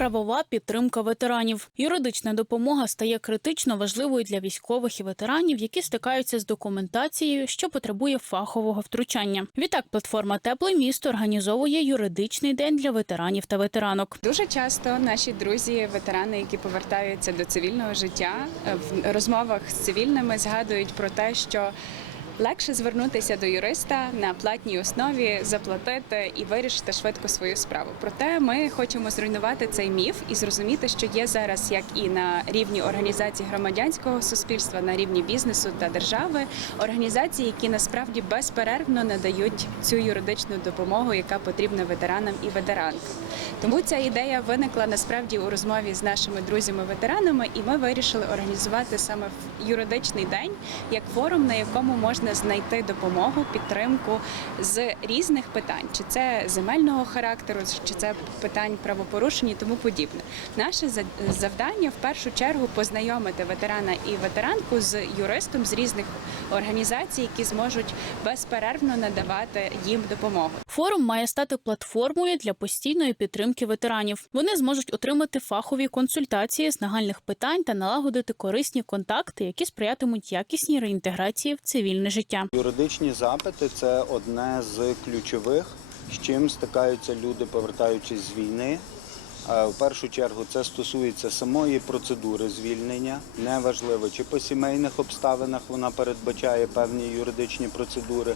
Правова підтримка ветеранів. Юридична допомога стає критично важливою для військових і ветеранів, які стикаються з документацією, що потребує фахового втручання. Відтак, платформа Тепле місто організовує юридичний день для ветеранів та ветеранок. Дуже часто наші друзі, ветерани, які повертаються до цивільного життя, е, в розмовах з цивільними згадують про те, що легше звернутися до юриста на платній основі, заплатити і вирішити швидко свою справу. Проте ми хочемо зруйнувати цей міф і зрозуміти, що є зараз як і на рівні організацій громадянського суспільства, на рівні бізнесу та держави, організації, які насправді безперервно надають цю юридичну допомогу, яка потрібна ветеранам і ветеранкам. Тому ця ідея виникла насправді у розмові з нашими друзями-ветеранами, і ми вирішили організувати саме юридичний день як форум, на якому можна знайти допомогу, підтримку з різних питань, чи це земельного характеру, чи це питань правопорушень і тому подібне. Наше за- завдання в першу чергу познайомити ветерана і ветеранку з юристом з різних організацій, які зможуть безперервно надавати їм допомогу. Форум має стати платформою для постійної підтримки ветеранів. Вони зможуть отримати фахові консультації з нагальних питань та налагодити корисні контакти, які сприятимуть якісній реінтеграції в цивільне життя. Юридичні запити це одне з ключових, з чим стикаються люди, повертаючись з війни. Е, В першу чергу це стосується самої процедури звільнення. Неважливо, чи по сімейних обставинах вона передбачає певні юридичні процедури,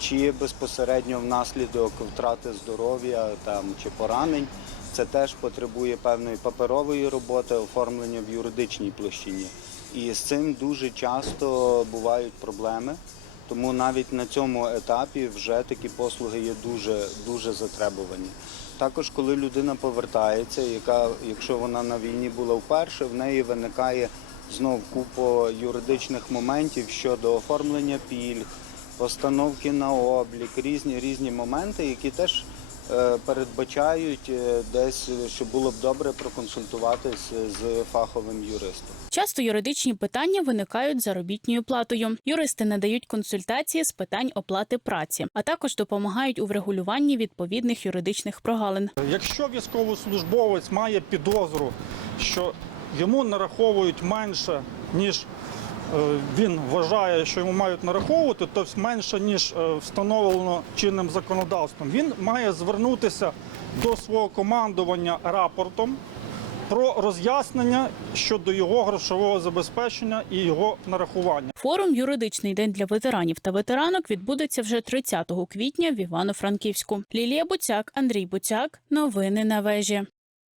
чи безпосередньо внаслідок втрати здоров'я там чи поранень. Це теж потребує певної паперової роботи, оформлення в юридичній площині. І з цим дуже часто бувають проблеми. Тому навіть на цьому етапі вже такі послуги є дуже дуже затребувані. Також, коли людина повертається, яка, якщо вона на війні була вперше, в неї виникає знов купа юридичних моментів щодо оформлення пільг, постановки на облік, різні різні моменти, які теж е, передбачають е, десь, що було б добре проконсультуватись з фаховим юристом. Часто юридичні питання виникають з заробітною платою. Юристи надають консультації з питань оплати праці, а також допомагають у врегулюванні відповідних юридичних прогалин. Якщо військовослужбовець має підозру, що йому нараховують менше, ніж він вважає, що йому мають нараховувати, тобто менше, ніж е, встановлено чинним законодавством, він має звернутися до свого командування рапортом про роз'яснення щодо його грошового забезпечення і його нарахування. Форум Юридичний день для ветеранів та ветеранок відбудеться вже 30 квітня в Івано-Франківську. Лілія Буцяк, Андрій Буцяк. Новини на вежі.